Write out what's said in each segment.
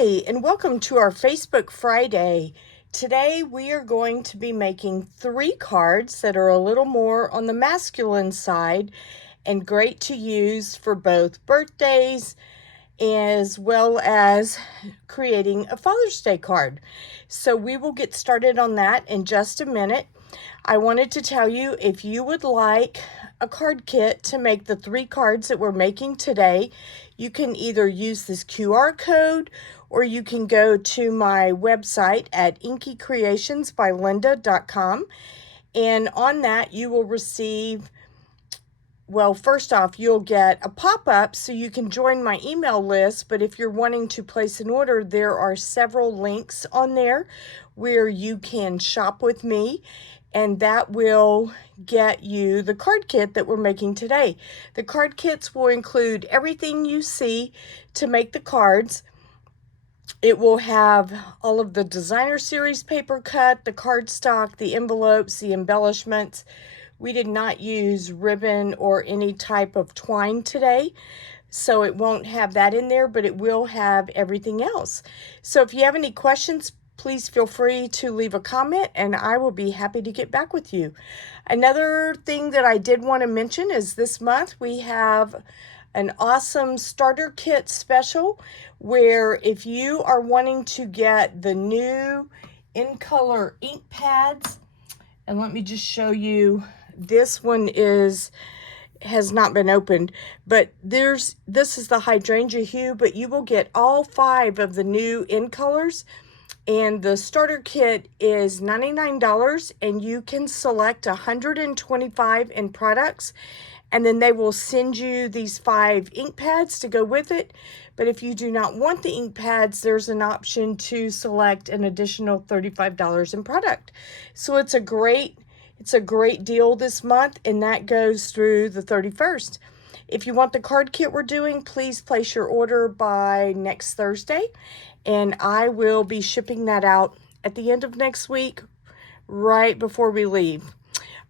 Hi, and welcome to our Facebook Friday. Today we are going to be making 3 cards that are a little more on the masculine side and great to use for both birthdays as well as creating a Father's Day card. So we will get started on that in just a minute. I wanted to tell you, if you would like a card kit to make the 3 cards that we're making today, you can either use this QR code or you can go to my website at inkycreationsbylinda.com, and on that you will receive, well, first off, you'll get a pop-up so you can join my email list. But if you're wanting to place an order, there are several links on there where you can shop with me, and that will get you the card kit that we're making today. The card kits will include everything you see to make the cards. It will have all of the designer series paper cut, the cardstock, the envelopes, the embellishments. We did not use ribbon or any type of twine today, so it won't have that in there, but it will have everything else. So if you have any questions, please feel free to leave a comment and I will be happy to get back with you. Another thing that I did want to mention is this month we have an awesome starter kit special where if you are wanting to get the new in color ink pads, and let me just show you, this one has not been opened, but this is the hydrangea hue, but you will get all 5 of the new in colors. And the starter kit is $99, and you can select 125 in products, and then they will send you these 5 ink pads to go with it. But if you do not want the ink pads, there's an option to select an additional $35 in product. So it's a great deal this month, and that goes through the 31st. If you want the card kit we're doing, please place your order by next Thursday, and I will be shipping that out at the end of next week, right before we leave.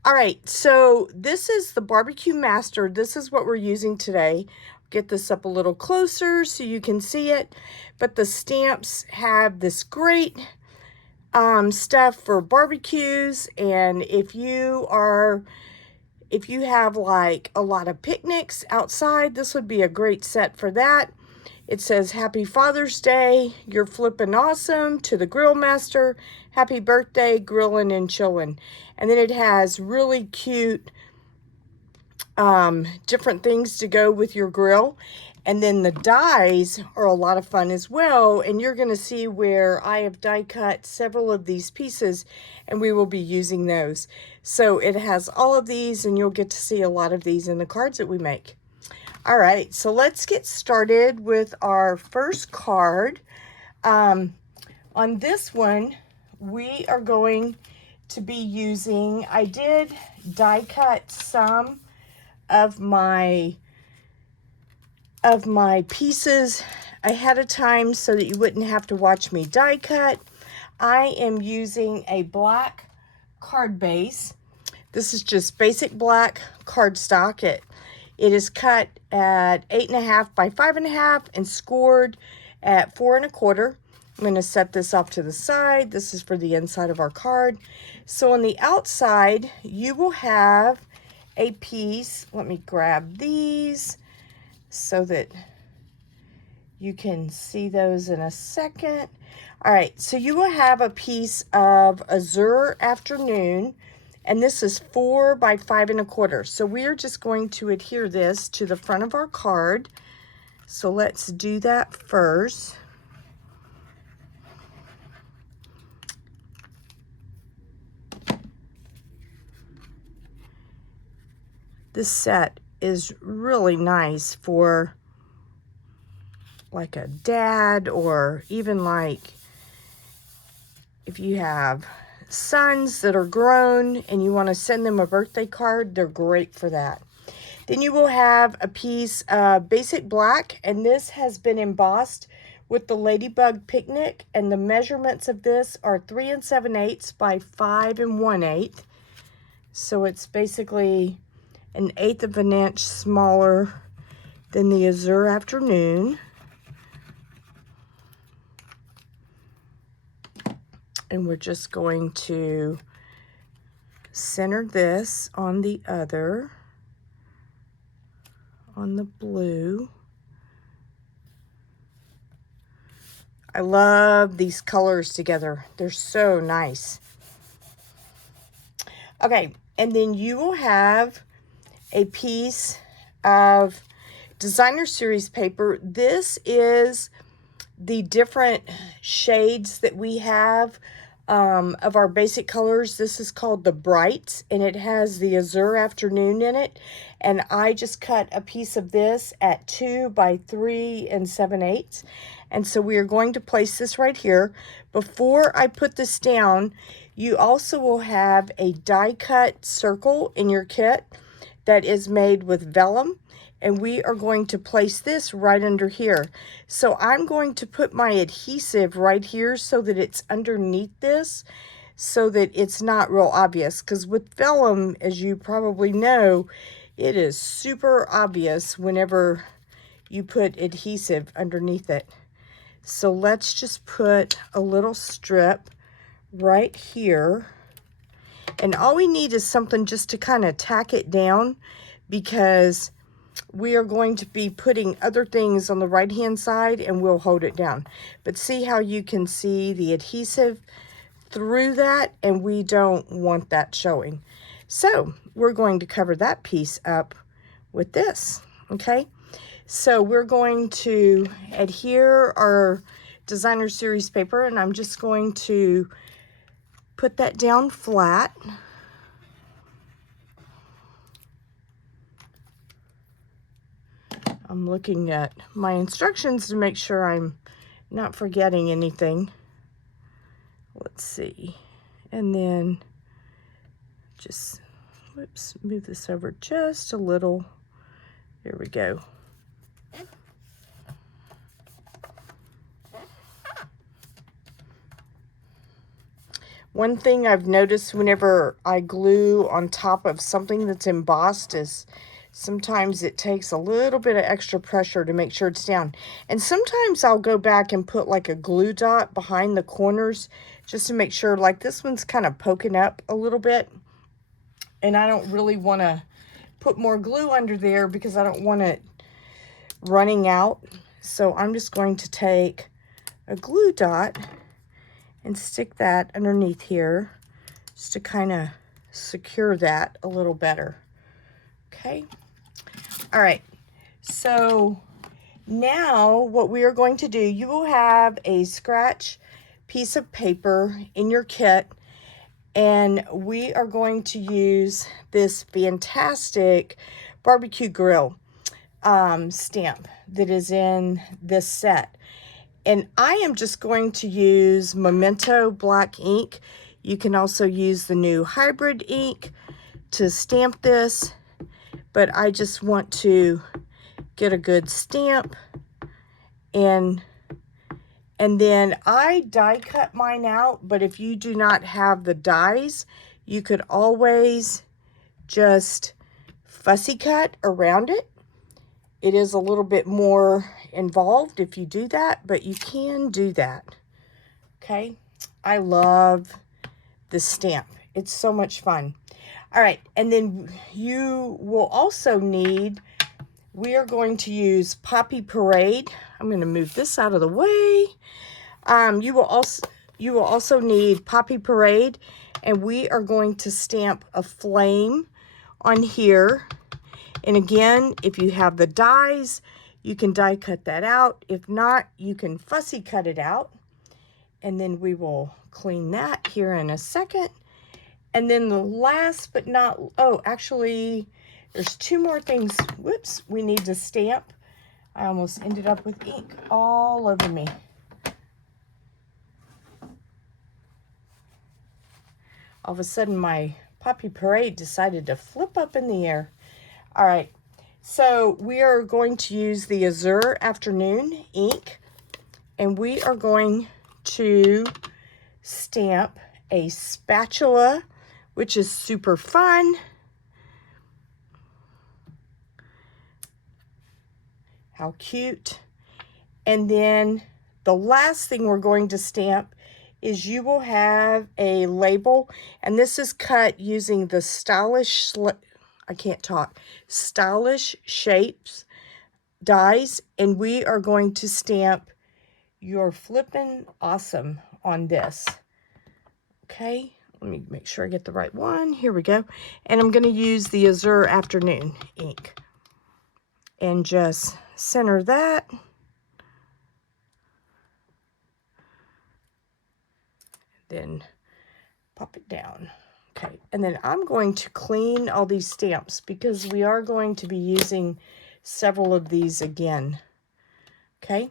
All right, so this is the BBQ Master. This is what we're using today. Get this up a little closer so you can see it. But the stamps have this great stuff for barbecues, and if you have like a lot of picnics outside, this would be a great set for that. It says, "Happy Father's Day, you're flipping awesome, to the Grill Master, happy birthday, grillin' and chillin'." And then it has really cute different things to go with your grill. And then the dies are a lot of fun as well, and you're going to see where I have die cut several of these pieces, and we will be using those. So it has all of these, and you'll get to see a lot of these in the cards that we make. All right, so let's get started with our first card. On this one, we are going to be using, I did die cut some of my pieces ahead of time so that you wouldn't have to watch me die cut. I am using a black card base. This is just basic black cardstock. It is cut at 8.5 by 5.5 and scored at 4 1/4. I'm going to set this off to the side. This is for the inside of our card. So on the outside, you will have a piece. Let me grab these so that you can see those in a second. All right, so you will have a piece of Azure Afternoon, and this is 4 by 5 1/4. So we are just going to adhere this to the front of our card. So let's do that first. This set is really nice for like a dad, or even like if you have sons that are grown and you want to send them a birthday card, they're great for that. Then you will have a piece of basic black, and this has been embossed with the Ladybug Picnic, and the measurements of this are 3 7/8 by 5 1/8. So it's basically 1/8 of an inch smaller than the Azure Afternoon. And we're just going to center this on the other, on the blue. I love these colors together. They're so nice. Okay, and then you will have a piece of designer series paper. This is the different shades that we have of our basic colors. This is called the Brights, and it has the Azure Afternoon in it. And I just cut a piece of this at 2 by 3 7/8. And so we are going to place this right here. Before I put this down, you also will have a die cut circle in your kit that is made with vellum. And we are going to place this right under here. So I'm going to put my adhesive right here so that it's underneath this, so that it's not real obvious. Because with vellum, as you probably know, it is super obvious whenever you put adhesive underneath it. So let's just put a little strip right here. And all we need is something just to kind of tack it down, because we are going to be putting other things on the right hand side and we'll hold it down. But see how you can see the adhesive through that, and we don't want that showing. So we're going to cover that piece up with this. Okay, so we're going to adhere our designer series paper, and I'm just going to put that down flat. I'm looking at my instructions to make sure I'm not forgetting anything. Let's see. And then just, whoops, move this over just a little. There we go. One thing I've noticed whenever I glue on top of something that's embossed is sometimes it takes a little bit of extra pressure to make sure it's down. And sometimes I'll go back and put like a glue dot behind the corners just to make sure, like this one's kind of poking up a little bit. And I don't really want to put more glue under there because I don't want it running out. So I'm just going to take a glue dot and stick that underneath here just to kind of secure that a little better. Okay. All right. So now what we are going to do, you will have a scratch piece of paper in your kit, and we are going to use this fantastic barbecue grill stamp that is in this set. And I am just going to use Memento black ink. You can also use the new hybrid ink to stamp this, but I just want to get a good stamp. And then I die cut mine out, but if you do not have the dies, you could always just fussy cut around it. It is a little bit more involved if you do that, but you can do that. Okay, I love this stamp. It's so much fun. All right, and then you will also need, we are going to use Poppy Parade. I'm going to move this out of the way. You will also need Poppy Parade, and we are going to stamp a flame on here. And again, if you have the dies, you can die cut that out. If not, you can fussy cut it out. And then we will clean that here in a second. And then the last but not, oh, actually, there's two more things, whoops, we need to stamp. I almost ended up with ink all over me. All of a sudden, my Poppy Parade decided to flip up in the air. All right, so we are going to use the Azure Afternoon ink, and we are going to stamp a spatula, which is super fun. How cute. And then the last thing we're going to stamp is you will have a label, and this is cut using the Stylish Shapes dies, and we are going to stamp You're Flippin' Awesome on this. Okay, let me make sure I get the right one. Here we go. And I'm going to use the Azure Afternoon ink and just center that. Then pop it down. Okay, and then I'm going to clean all these stamps because we are going to be using several of these again. Okay,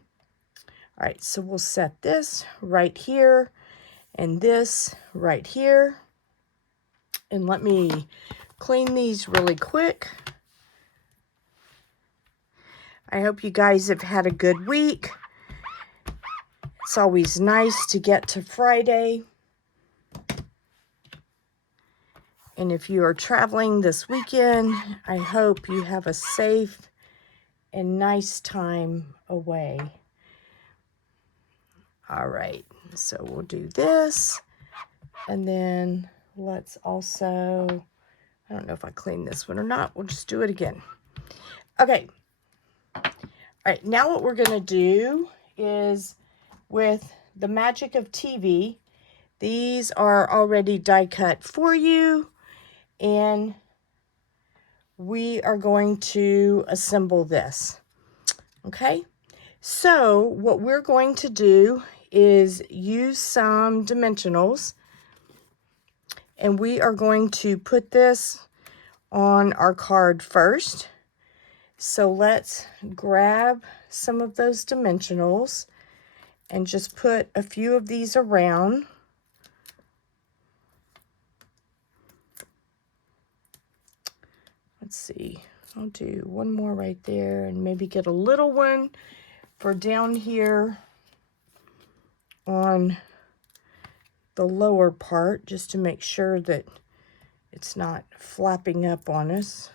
all right, so we'll set this right here and this right here. And let me clean these really quick. I hope you guys have had a good week. It's always nice to get to Friday. And if you are traveling this weekend, I hope you have a safe and nice time away. All right, so we'll do this. And then let's also, I don't know if I cleaned this one or not. We'll just do it again. Okay. All right, now what we're going to do is with the magic of TV, these are already die cut for you. And we are going to assemble this. Okay, so what we're going to do is use some dimensionals, and we are going to put this on our card first. So let's grab some of those dimensionals and just put a few of these around. Let's see, I'll do one more right there and maybe get a little one for down here on the lower part, just to make sure that it's not flapping up on us.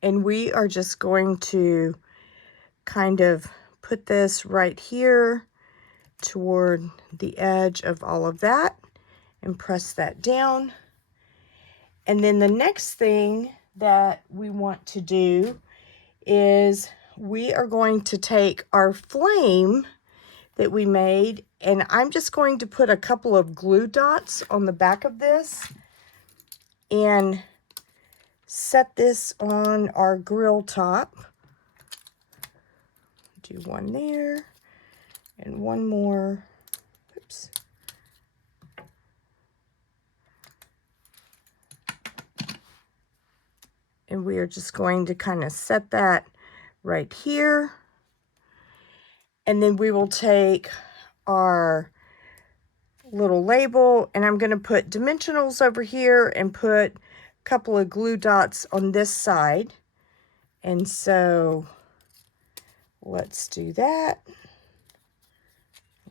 And we are just going to kind of put this right here toward the edge of all of that and press that down. And then the next thing that we want to do is we are going to take our flame that we made, and I'm just going to put a couple of glue dots on the back of this and set this on our grill top. Do one there and one more. Oops. And we are just going to kind of set that right here. And then we will take our little label, and I'm going to put dimensionals over here and put a couple of glue dots on this side. And so let's do that.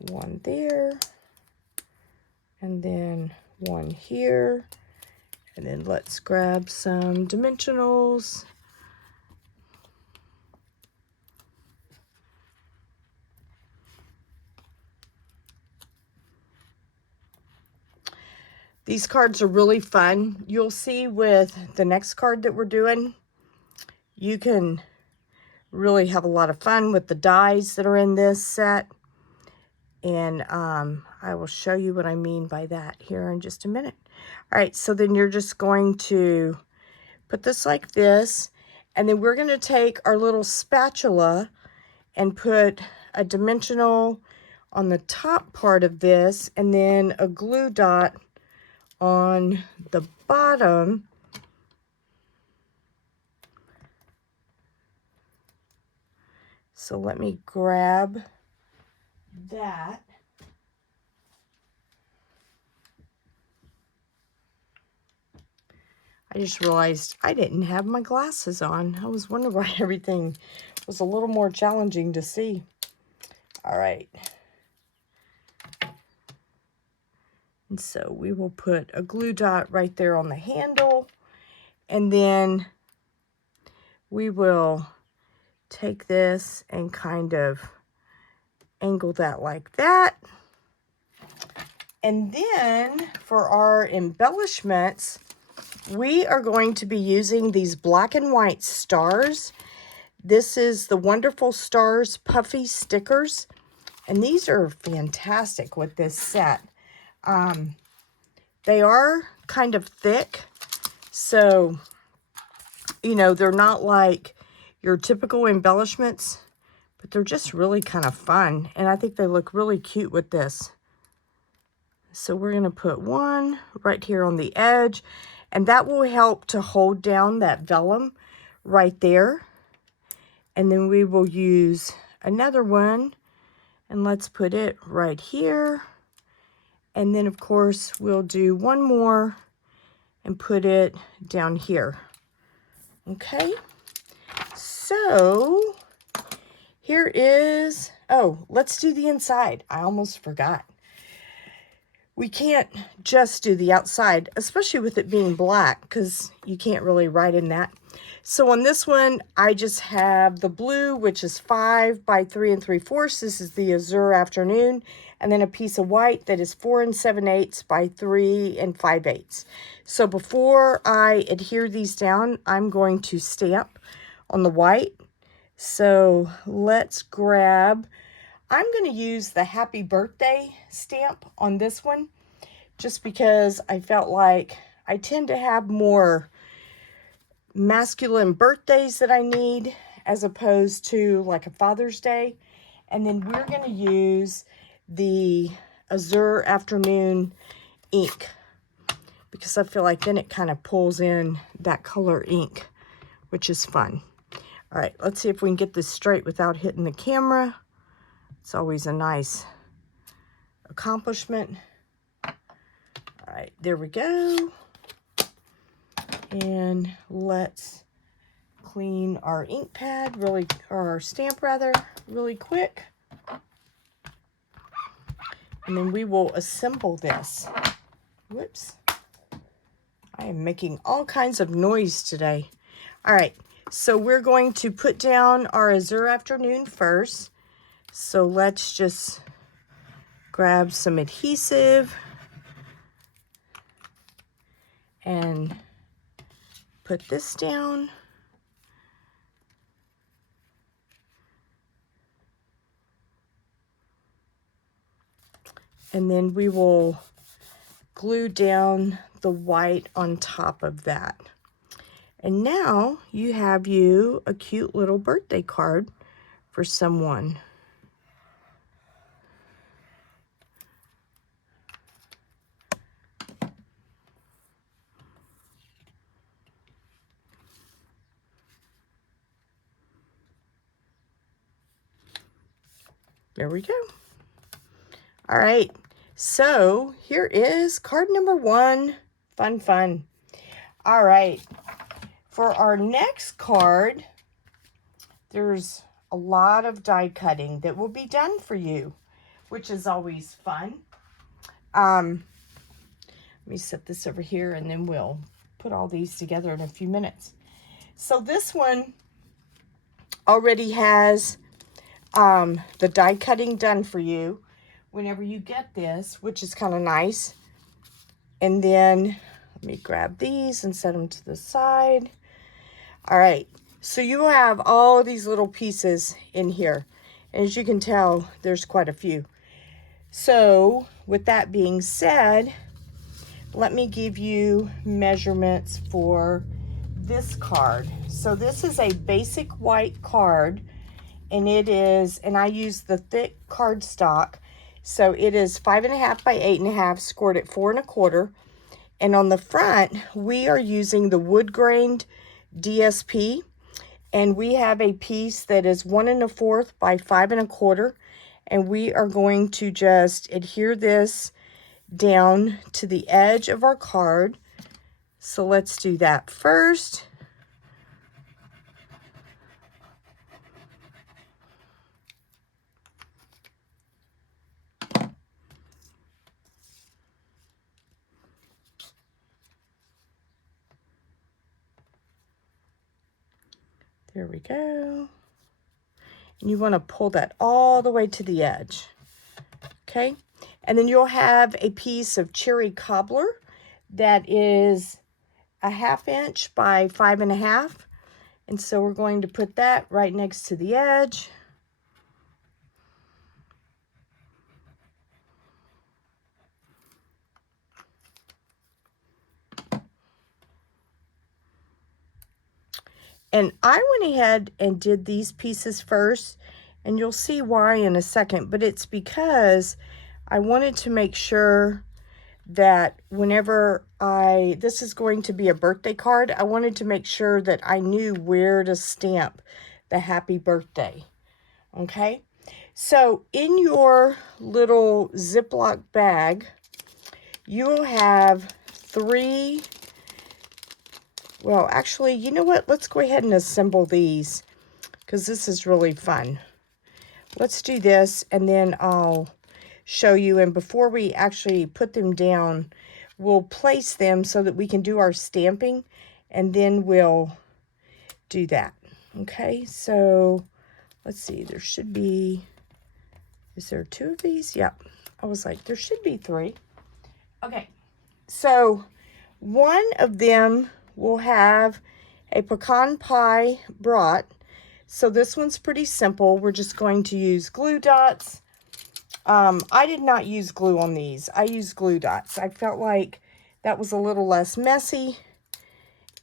One there, and then one here. And then let's grab some dimensionals. These cards are really fun. You'll see with the next card that we're doing, you can really have a lot of fun with the dies that are in this set. And I will show you what I mean by that here in just a minute. All right, so then you're just going to put this like this, and then we're going to take our little spatula and put a dimensional on the top part of this, and then a glue dot on the bottom. So let me grab that. I just realized I didn't have my glasses on. I was wondering why everything was a little more challenging to see. All right. And so we will put a glue dot right there on the handle, and then we will take this and kind of angle that like that. And then for our embellishments, we are going to be using these black and white stars. This is the Wonderful Stars Puffy stickers. And these are fantastic with this set. They are kind of thick. So, you know, they're not like your typical embellishments, but they're just really kind of fun. And I think they look really cute with this. So we're going to put one right here on the edge, and that will help to hold down that vellum right there. And then we will use another one, and let's put it right here. And then of course we'll do one more and put it down here. Okay, so here is, oh, let's do the inside. I almost forgot. We can't just do the outside, especially with it being black, because you can't really write in that. So on this one, I just have the blue, which is 5 by 3 3/4. This is the Azure Afternoon. And then a piece of white that is 4 7/8 by 3 5/8. So before I adhere these down, I'm going to stamp on the white. So let's grab, I'm going to use the Happy Birthday stamp on this one, just because I felt like I tend to have more masculine birthdays that I need as opposed to like a Father's Day. And then we're going to use the Azure Afternoon ink, because I feel like then it kind of pulls in that color ink, which is fun. All right, let's see if we can get this straight without hitting the camera. It's always a nice accomplishment. All right, there we go. And let's clean our ink pad really, or our stamp rather, really quick. And then we will assemble this. Whoops. I am making all kinds of noise today. All right, so we're going to put down our Azure Afternoon first. So let's just grab some adhesive and put this down. And then we will glue down the white on top of that. And now you have a cute little birthday card for someone. There we go. All right, so here is card number 1. Fun, fun. All right, for our next card, there's a lot of die cutting that will be done for you, which is always fun. Let me set this over here, and then we'll put all these together in a few minutes. So this one already has the die cutting done for you whenever you get this, which is kind of nice. And then let me grab these and set them to the side. All right, so you will have all of these little pieces in here. And as you can tell, there's quite a few. So with that being said, let me give you measurements for this card. So this is a basic white card, and it is, and I use the thick cardstock. So it is 5.5 by 8.5, scored at 4 1/4. And on the front, we are using the wood grained DSP, and we have a piece that is 1 1/4 by 5 1/4. And we are going to just adhere this down to the edge of our card. So let's do that first. There we go. And you want to pull that all the way to the edge. Okay. And then you'll have a piece of cherry cobbler that is a 1/2 inch by 5.5. And so we're going to put that right next to the edge. And I went ahead and did these pieces first, and you'll see why in a second, but it's because I wanted to make sure that whenever this is going to be a birthday card, I wanted to make sure that I knew where to stamp the happy birthday. Okay, so in your little Ziploc bag, you will have 3. Well, actually, you know what? Let's go ahead and assemble these because this is really fun. Let's do this, and then I'll show you. And before we actually put them down, we'll place them so that we can do our stamping, and then we'll do that. Okay, so let's see. There should be, is there 2 of these? Yep. I was like, there should be 3. Okay, so one of them will have a pecan pie brought. So this one's pretty simple. We're just going to use glue dots. I did not use glue on these. I used glue dots. I felt like that was a little less messy.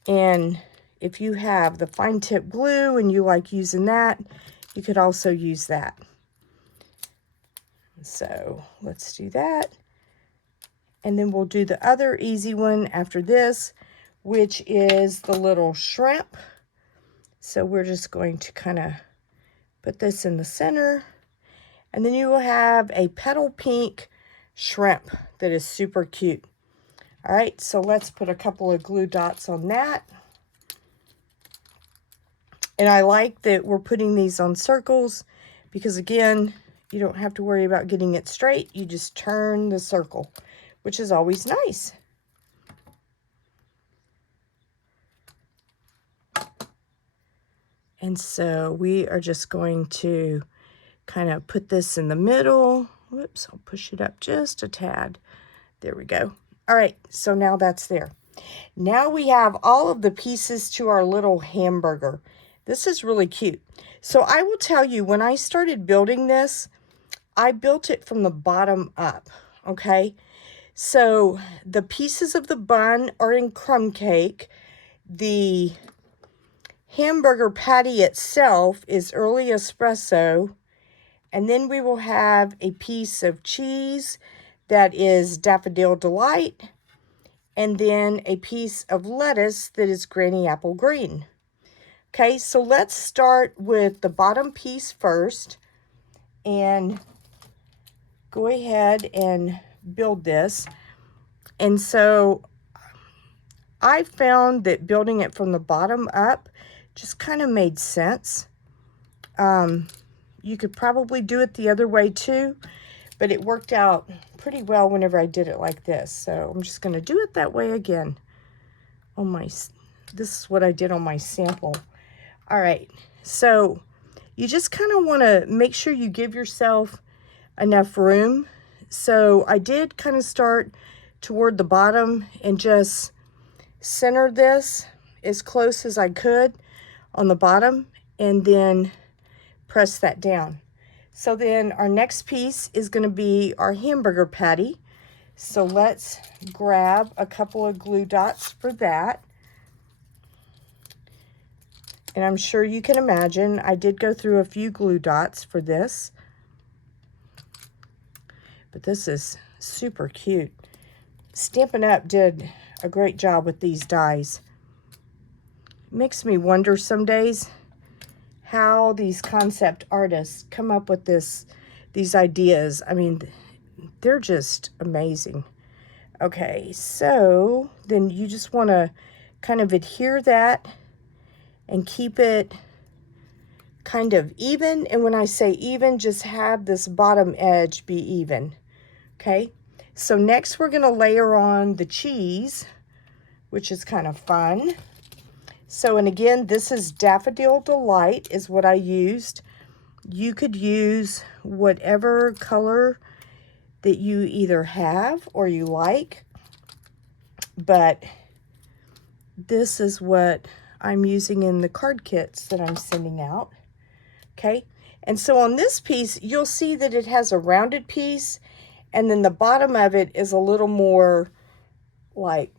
And if you have the fine tip glue and you like using that, you could also use that. So let's do that. And then we'll do the other easy one after this, which is the little shrimp. So we're just going to kind of put this in the center. And then you will have a petal pink shrimp that is super cute. All right, so let's put a couple of glue dots on that. And I like that we're putting these on circles because, again, you don't have to worry about getting it straight. You just turn the circle, which is always nice. And so we are just going to kind of put this in the middle. Whoops, I'll push it up just a tad. There we go. All right, so now that's there. Now we have all of the pieces to our little hamburger. This is really cute. So I will tell you, when I started building this, I built it from the bottom up, okay? So the pieces of the bun are in crumb cake. The hamburger patty itself is early espresso, and then we will have a piece of cheese that is Daffodil Delight, and then a piece of lettuce that is Granny Apple Green. Okay, so let's start with the bottom piece first and go ahead and build this. And so I found that building it from the bottom up just kind of made sense. You could probably do it the other way too, but it worked out pretty well whenever I did it like this. So I'm just going to do it that way again. This is what I did on my sample. All right, so you just kind of want to make sure you give yourself enough room. So I did kind of start toward the bottom and just center this as close as I could on the bottom, and then press that down. So then our next piece is going to be our hamburger patty. So let's grab a couple of glue dots for that. And I'm sure you can imagine I did go through a few glue dots for this. But this is super cute. Stampin' Up did a great job with these dies. It makes me wonder some days how these concept artists come up with these ideas. I mean, they're just amazing. Okay, so then you just want to kind of adhere that and keep it kind of even. And when I say even, just have this bottom edge be even. Okay, so next we're going to layer on the cheese, which is kind of fun. So, and again, this is Daffodil Delight is what I used. You could use whatever color that you either have or you like, but this is what I'm using in the card kits that I'm sending out. Okay, and so on this piece, you'll see that it has a rounded piece, and then the bottom of it is a little more like,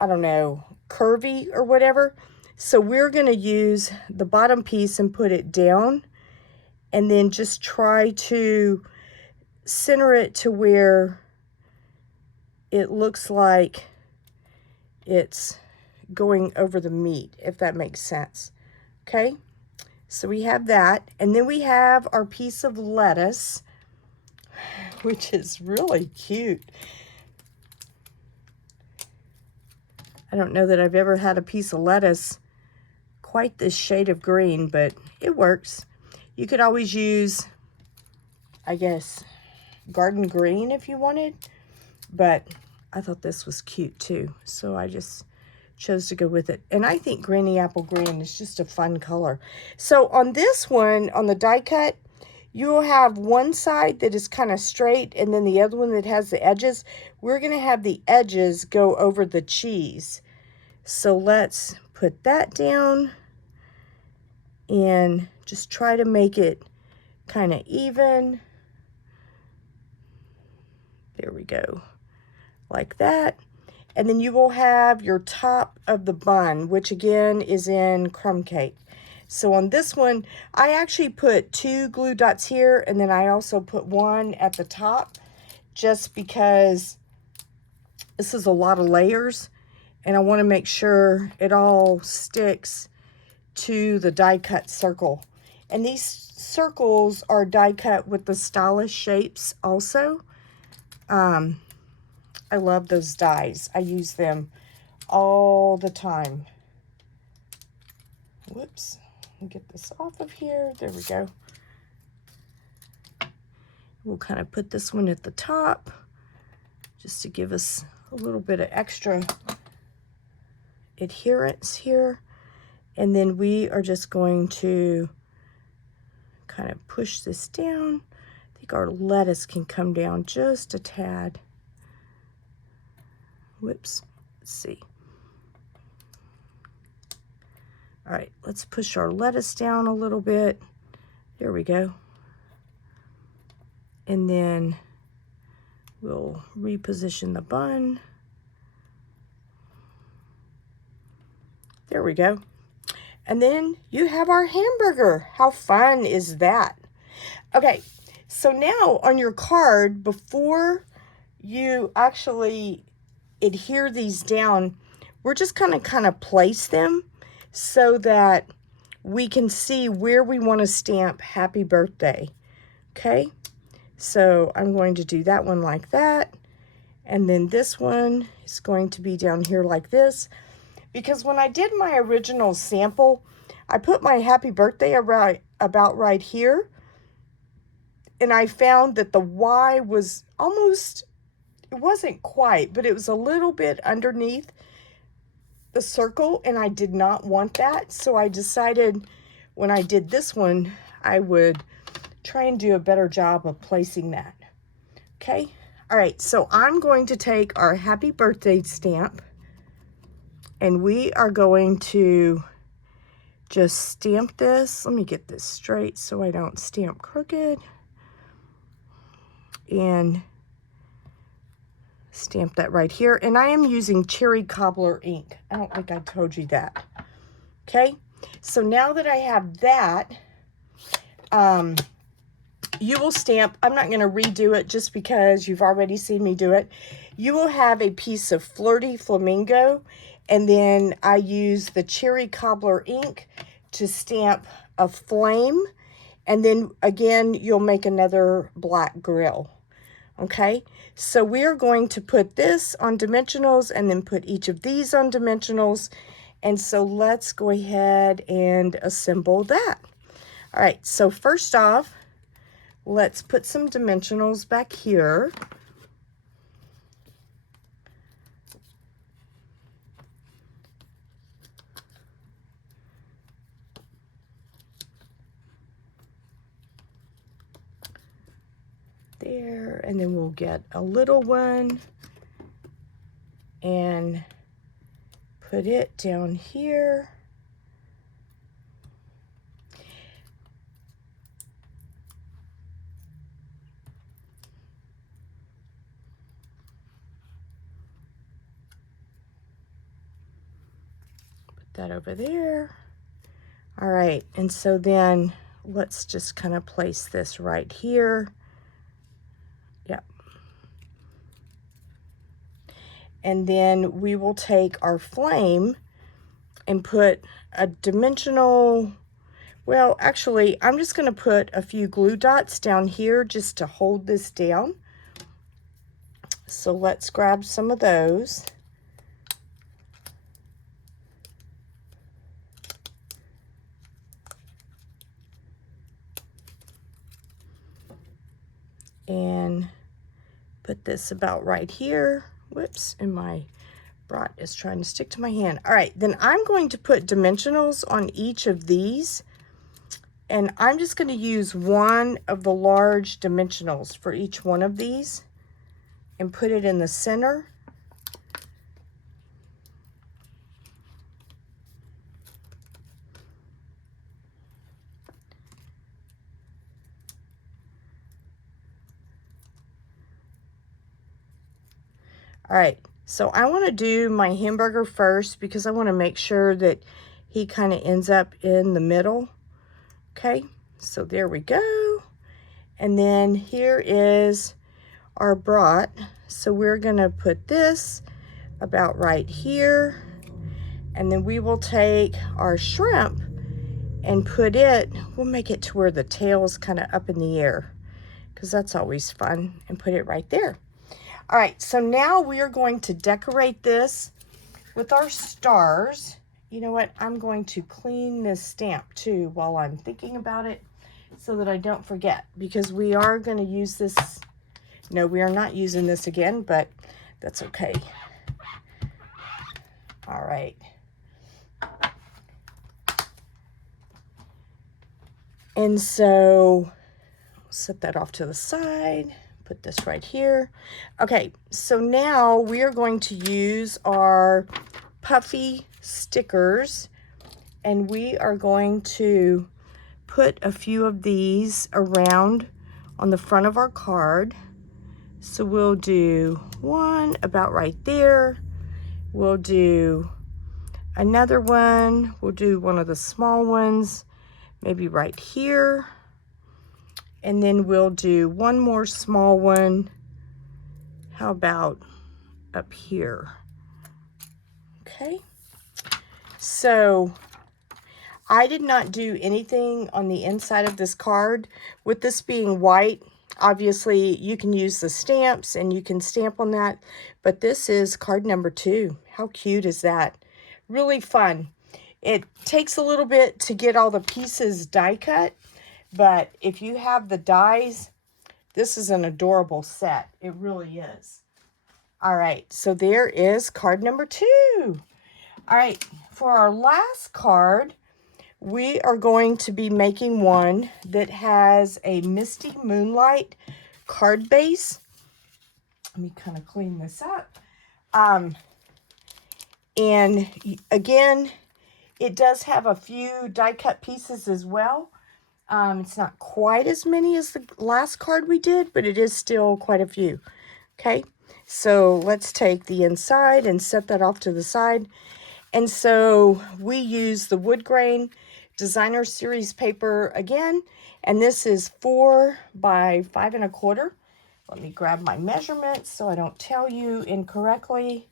I don't know, curvy or whatever. So we're going to use the bottom piece and put it down, and then just try to center it to where it looks like it's going over the meat, if that makes sense. Okay, so we have that, and then we have our piece of lettuce, which is really cute. I don't know that I've ever had a piece of lettuce quite this shade of green, but it works. You could always use, I guess, garden green if you wanted, but I thought this was cute too, so I just chose to go with it. And I think granny apple green is just a fun color. So on this one, on the die cut, you will have one side that is kind of straight, and then the other one that has the edges. We're going to have the edges go over the cheese. So let's put that down and just try to make it kind of even. There we go, like that. And then you will have your top of the bun, which again is in crumb cake. So on this one, I actually put 2 glue dots here, and then I also put 1 at the top, just because this is a lot of layers, and I want to make sure it all sticks to the die cut circle. And these circles are die cut with the stylish shapes also. I love those dies. I use them all the time. Whoops. Let me get this off of here. There we go. We'll kind of put this one at the top just to give us a little bit of extra adherence here. And then we are just going to kind of push this down. I think our lettuce can come down just a tad. Whoops, let's see. All right, let's push our lettuce down a little bit. There we go. And then we'll reposition the bun. There we go. And then you have our hamburger. How fun is that? Okay, so now on your card, before you actually adhere these down, we're just gonna kind of place them so that we can see where we want to stamp happy birthday. Okay, so I'm going to do that one like that, and then this one is going to be down here like this, because when I did my original sample, I put my happy birthday about right here, and I found that the Y was almost, it wasn't quite, but it was a little bit underneath the circle, and I did not want that. So I decided when I did this one, I would try and do a better job of placing that. Okay. All right. So I'm going to take our happy birthday stamp, and we are going to just stamp this. Let me get this straight so I don't stamp crooked. And stamp that right here. And I am using cherry cobbler ink. I don't think I told you that. Okay, so now that I have that, you will stamp. I'm not going to redo it just because you've already seen me do it. You will have a piece of Flirty Flamingo, and then I use the cherry cobbler ink to stamp a flame, and then again you'll make another black grill. Okay, so we are going to put this on dimensionals and then put each of these on dimensionals. And so let's go ahead and assemble that. All right, so first off, let's put some dimensionals back here. there, and then we'll get a little one and put it down here. Put that over there. All right, and so then let's just kind of place this right here. Yep. And then we will take our flame and put a dimensional, well, actually, I'm just going to put a few glue dots down here just to hold this down. So let's grab some of those. And put this about right here. Whoops, and my brat is trying to stick to my hand. All right, then I'm going to put dimensionals on each of these, and I'm just going to use one of the large dimensionals for each one of these and put it in the center. All right, so I want to do my hamburger first because I want to make sure that he kind of ends up in the middle. Okay, so there we go. And then here is our brat. So we're going to put this about right here. And then we will take our shrimp and put it, we'll make it to where the tail's kind of up in the air because that's always fun, and put it right there. All right, so now we are going to decorate this with our stars. You know what? I'm going to clean this stamp too while I'm thinking about it so that I don't forget, because we are going to use this. No, we are not using this again, but that's okay. All right. And so set that off to the side. Put this right here. Okay, so now we are going to use our puffy stickers, and we are going to put a few of these around on the front of our card. So we'll do one about right there. We'll do another one. We'll do one of the small ones, maybe right here. And then we'll do one more small one. How about up here? Okay. So I did not do anything on the inside of this card. With this being white, obviously you can use the stamps and you can stamp on that. But this is card number 2. How cute is that? Really fun. It takes a little bit to get all the pieces die cut. But if you have the dies, this is an adorable set. It really is. All right, so there is card number 2. All right, for our last card, we are going to be making one that has a Misty Moonlight card base. Let me kind of clean this up. And again, it does have a few die cut pieces as well. It's not quite as many as the last card we did, but it is still quite a few. Okay, so let's take the inside and set that off to the side. And so we use the wood grain designer series paper again, and this is 4 by 5 1/4. Let me grab my measurements so I don't tell you incorrectly.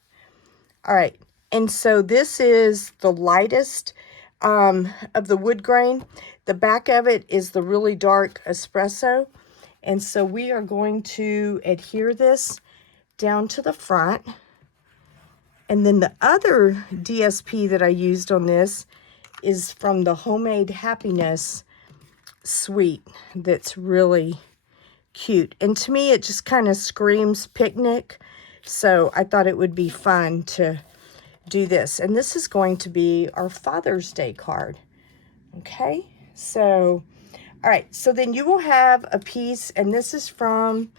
All right, and so this is the lightest of the wood grain. The back of it is the really dark espresso. And so we are going to adhere this down to the front. And then the other DSP that I used on this is from the Homemade Happiness suite. That's really cute. And to me, it just kind of screams picnic. So I thought it would be fun to do this. And this is going to be our Father's Day card. Okay, so All right, so then you will have a piece, and this is from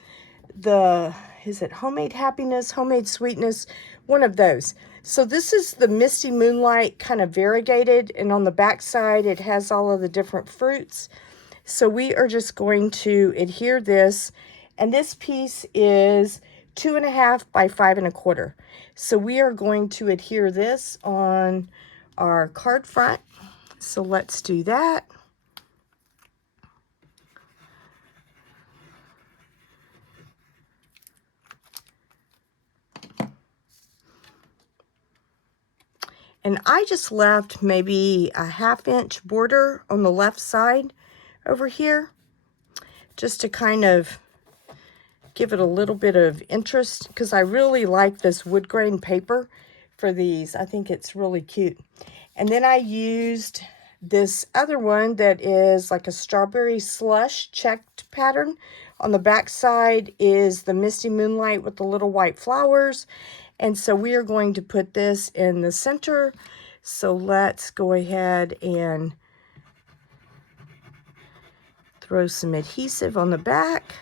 the, is it Homemade Happiness, Homemade Sweetness, one of those. So this is the Misty Moonlight kind of variegated, and on the back side it has all of the different fruits. So we are just going to adhere this, and this piece is 2.5 by 5.25. So we are going to adhere this on our card front. So let's do that. And I just left maybe a 1/2 inch border on the left side over here, just to kind of give it a little bit of interest, because I really like this wood grain paper for these. I think it's really cute. And then I used this other one that is like a strawberry slush checked pattern. On the back side is the Misty Moonlight with the little white flowers. And so we are going to put this in the center. So let's go ahead and throw some adhesive on the back.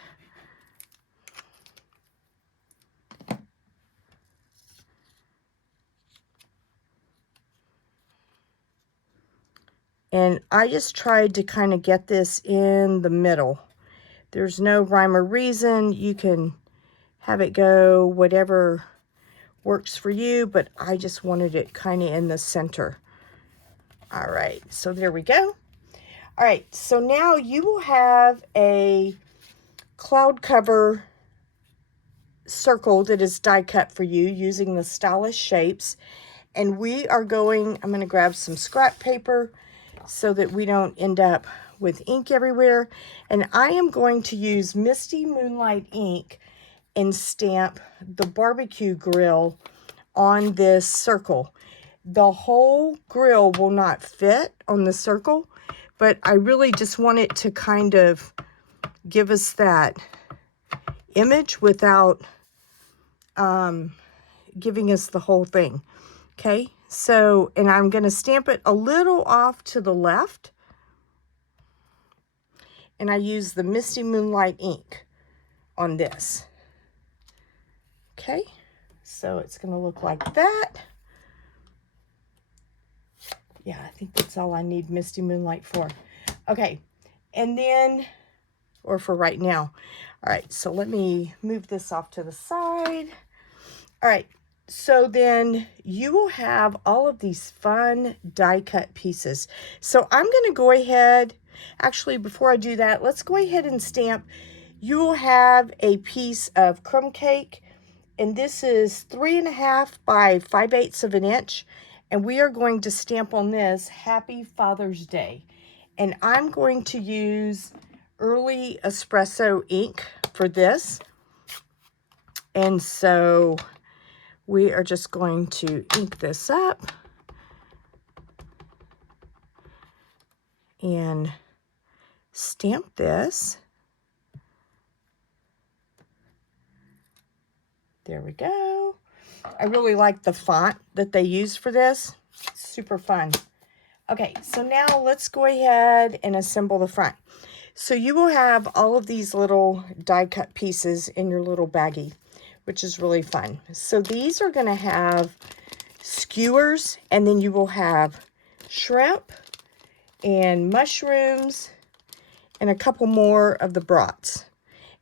And I just tried to kind of get this in the middle. There's no rhyme or reason. You can have it go whatever works for you, but I just wanted it kind of in the center. All right, so there we go. All right, so now you will have a cloud cover circle that is die cut for you using the Stylish Shapes. And we are going, I'm going to grab some scrap paper so that we don't end up with ink everywhere. And I am going to use Misty Moonlight ink and stamp the barbecue grill on this circle. The whole grill will not fit on the circle, but I really just want it to kind of give us that image without giving us the whole thing. Okay, so, and I'm going to stamp it a little off to the left. And I use the Misty Moonlight ink on this. Okay, so it's going to look like that. Yeah, I think that's all I need Misty Moonlight for. Okay, and then, or for right now. All right, so let me move this off to the side. All right, so then you will have all of these fun die cut pieces. So I'm going to go ahead, actually before I do that, let's go ahead and stamp. You will have a piece of crumb cake, and this is 3.5 by 5/8 of an inch. And we are going to stamp on this Happy Father's Day. And I'm going to use Early Espresso ink for this. And so we are just going to ink this up and stamp this. There we go. I really like the font that they use for this. It's super fun. Okay, so now let's go ahead and assemble the front. So you will have all of these little die cut pieces in your little baggie, which is really fun. So these are going to have skewers, and then you will have shrimp and mushrooms and a couple more of the brats.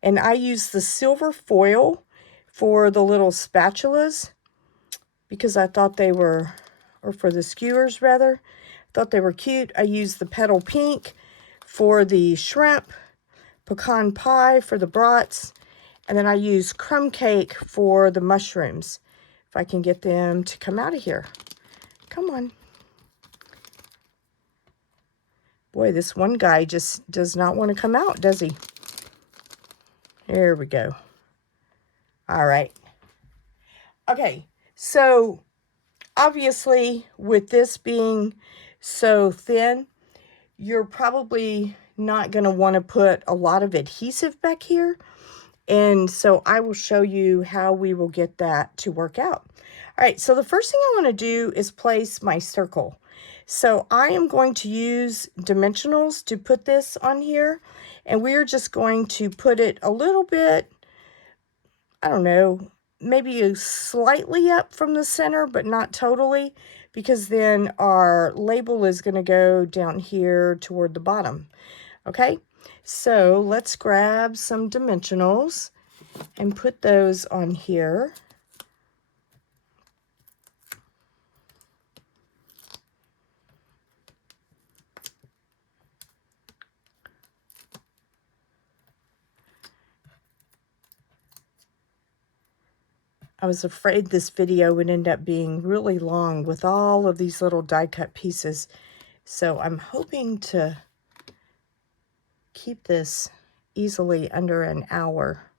And I use the silver foil for the little spatulas because I thought they were, or for the skewers rather, thought they were cute. I used the petal pink for the shrimp, pecan pie for the brats, and then I use crumb cake for the mushrooms. If I can get them to come out of here. Come on. Boy, this one guy just does not want to come out, does he? There we go. All right. Okay, so obviously with this being so thin, you're probably not going to want to put a lot of adhesive back here. And so I will show you how we will get that to work out. All right, so the first thing I want to do is place my circle. So I am going to use dimensionals to put this on here, and we're just going to put it a little bit, I don't know, maybe slightly up from the center, but not totally, because then our label is going to go down here toward the bottom. Okay, so let's grab some dimensionals and put those on here. I was afraid this video would end up being really long with all of these little die cut pieces. So I'm hoping to keep this easily under an hour.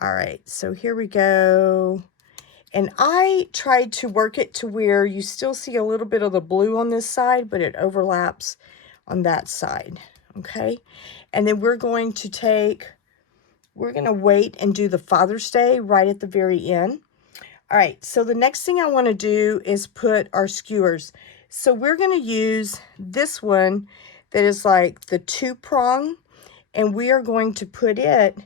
All right, so here we go. And I tried to work it to where you still see a little bit of the blue on this side, but it overlaps on that side, okay? And then we're going to wait and do the Father's Day right at the very end. All right, so the next thing I want to do is put our skewers. So we're going to use this one that is like the 2-prong, and we are going to put it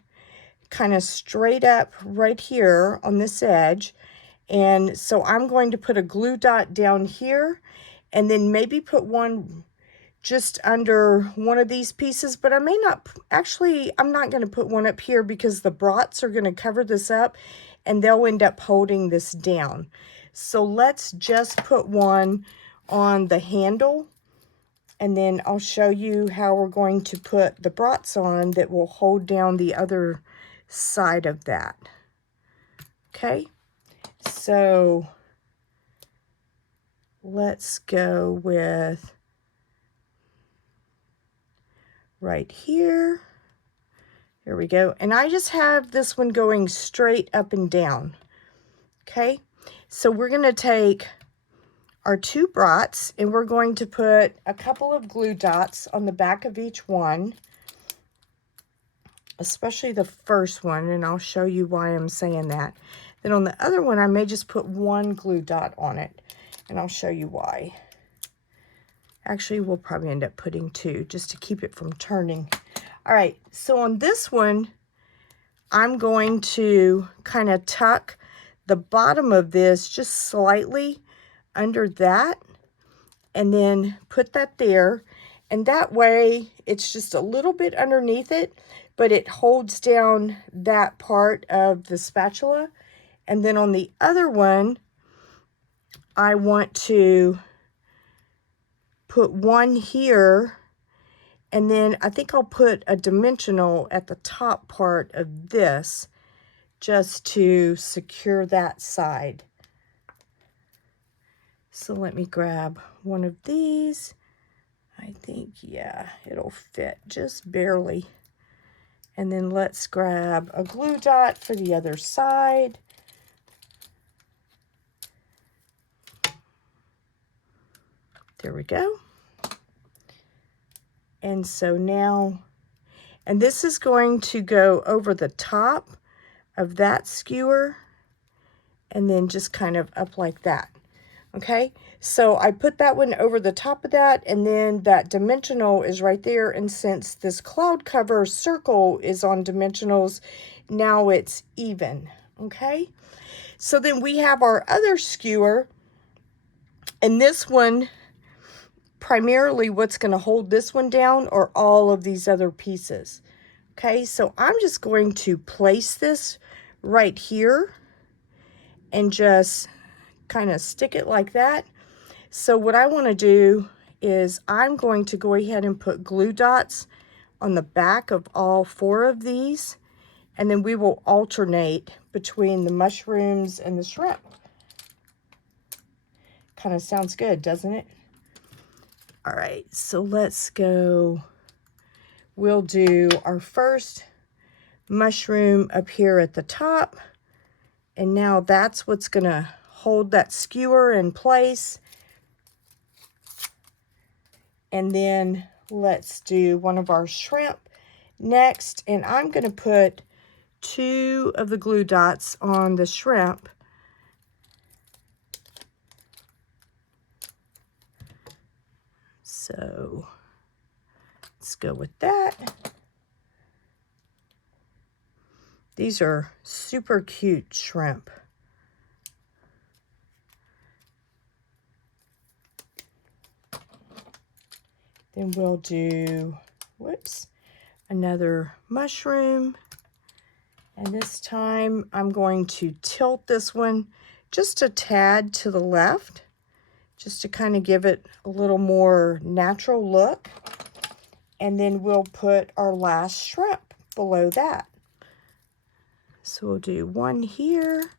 kind of straight up right here on this edge. And so I'm going to put a glue dot down here, and then maybe put one just under one of these pieces, but I may not, actually, I'm not going to put one up here because the brats are going to cover this up and they'll end up holding this down. So let's just put one on the handle, and then I'll show you how we're going to put the brats on that will hold down the other side of that. Okay, so let's go with right here. Here we go. And I just have this one going straight up and down. Okay, so we're going to take our 2 brats and we're going to put a couple of glue dots on the back of each one, especially the first one, and I'll show you why I'm saying that. Then on the other one, I may just put 1 glue dot on it, and I'll show you why. Actually, we'll probably end up putting 2 just to keep it from turning. All right, so on this one, I'm going to kind of tuck the bottom of this just slightly under that, and then put that there. And that way, it's just a little bit underneath it, but it holds down that part of the spatula. And then on the other one, I want to put 1 here, and then I think I'll put a dimensional at the top part of this just to secure that side. So let me grab one of these. I think, yeah, it'll fit just barely. And then let's grab a glue dot for the other side. There we go. And so now, and this is going to go over the top of that skewer and then just kind of up like that. Okay, so I put that one over the top of that, and then that dimensional is right there. And since this cloud cover circle is on dimensionals, now it's even. Okay, so then we have our other skewer, and this one, primarily what's going to hold this one down are all of these other pieces. Okay, so I'm just going to place this right here and just kind of stick it like that. So what I want to do is I'm going to go ahead and put glue dots on the back of all 4 of these, and then we will alternate between the mushrooms and the shrimp. Kind of sounds good, doesn't it? All right, so let's go. We'll do our first mushroom up here at the top, and now that's what's going to hold that skewer in place. And then let's do one of our shrimp next, and I'm going to put 2 of the glue dots on the shrimp. So let's go with that. These are super cute shrimp. Then we'll do, whoops, another mushroom. And this time I'm going to tilt this one just a tad to the left, just to kind of give it a little more natural look. And then we'll put our last shrimp below that. So we'll do one here.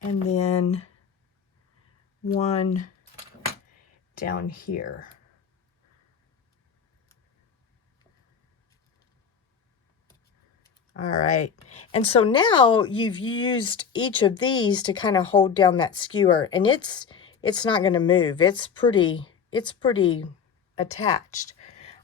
And then one down here. All right, and so now you've used each of these to kind of hold down that skewer, and it's not going to move. It's pretty attached.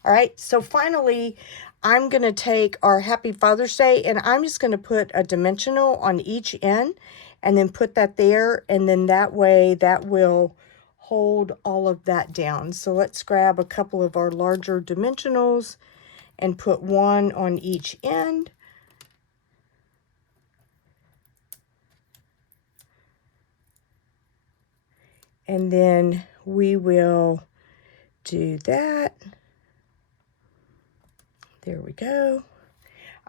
All right, so finally, I'm going to take our Happy Father's Day, and I'm just going to put a dimensional on each end, and then put that there, and then that way that will hold all of that down. So let's grab a couple of our larger dimensionals and put one on each end. And then we will do that. There we go.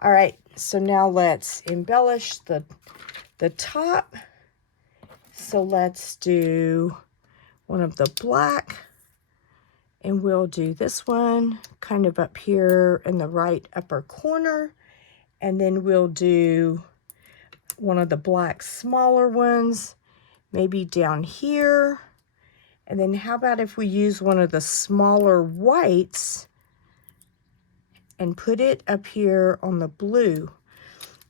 All right, so now let's embellish the top. So let's do one of the black, and we'll do this one kind of up here in the right upper corner. And then we'll do one of the black smaller ones, maybe down here. And then how about if we use one of the smaller whites and put it up here on the blue?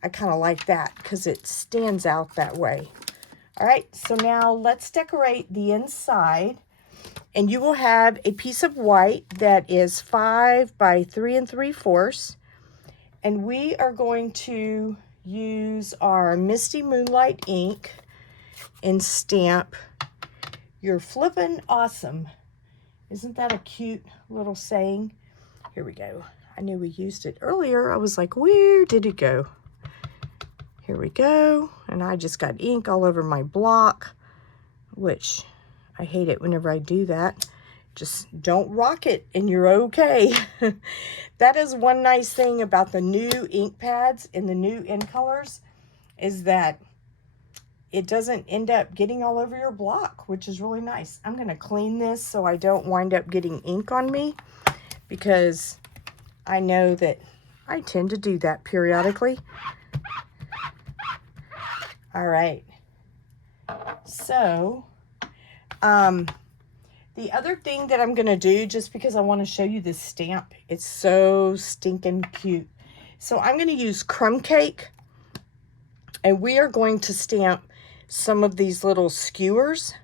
I kind of like that because it stands out that way. All right, so now let's decorate the inside. And you will have a piece of white that is 5 by 3 3/4. And we are going to use our Misty Moonlight ink and stamp "You're flippin' awesome." Isn't that a cute little saying? Here we go. I knew we used it earlier. I was like, where did it go? Here we go. And I just got ink all over my block, which I hate it whenever I do that. Just don't rock it and you're okay. That is one nice thing about the new ink pads and the new ink colors, is that it doesn't end up getting all over your block, which is really nice. I'm going to clean this so I don't wind up getting ink on me, because I know that I tend to do that periodically. All right. So, the other thing that I'm going to do, just because I want to show you this stamp, it's so stinking cute. So I'm going to use crumb cake, and we are going to stamp some of these little skewers.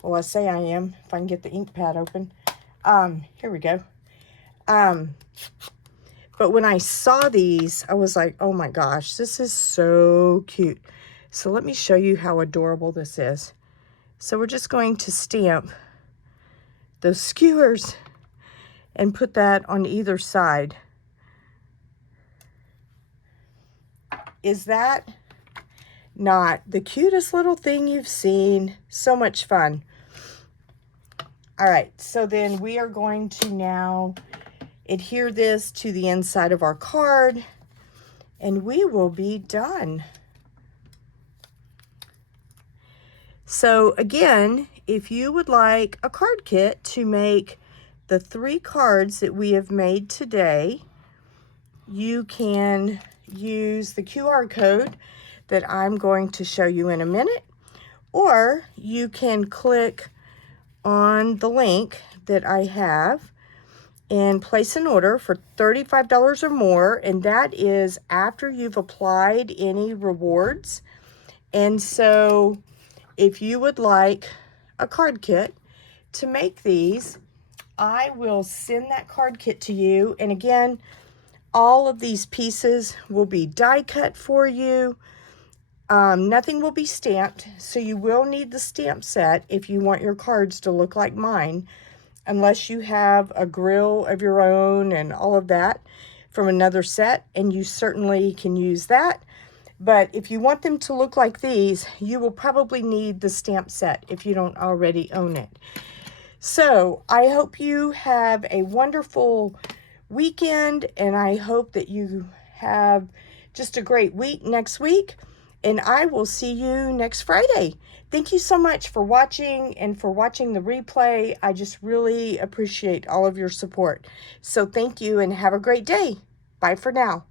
Well, I say I am, if I can get the ink pad open. Here we go. But when I saw these, I was like, oh my gosh, this is so cute. So let me show you how adorable this is. So we're just going to stamp those skewers and put that on either side. Is that not the cutest little thing you've seen? So much fun. All right, so then we are going to now adhere this to the inside of our card, and we will be done. So again, if you would like a card kit to make the 3 cards that we have made today, you can use the QR code that I'm going to show you in a minute, or you can click on the link that I have and place an order for $35 or more, and that is after you've applied any rewards. And so if you would like a card kit to make these, I will send that card kit to you. And again, all of these pieces will be die cut for you. Nothing will be stamped, so you will need the stamp set if you want your cards to look like mine, unless you have a grill of your own and all of that from another set, and you certainly can use that. But if you want them to look like these, you will probably need the stamp set if you don't already own it. So I hope you have a wonderful weekend, and I hope that you have just a great week next week, and I will see you next Friday. Thank you so much for watching and for watching the replay. I just really appreciate all of your support. So thank you and have a great day. Bye for now.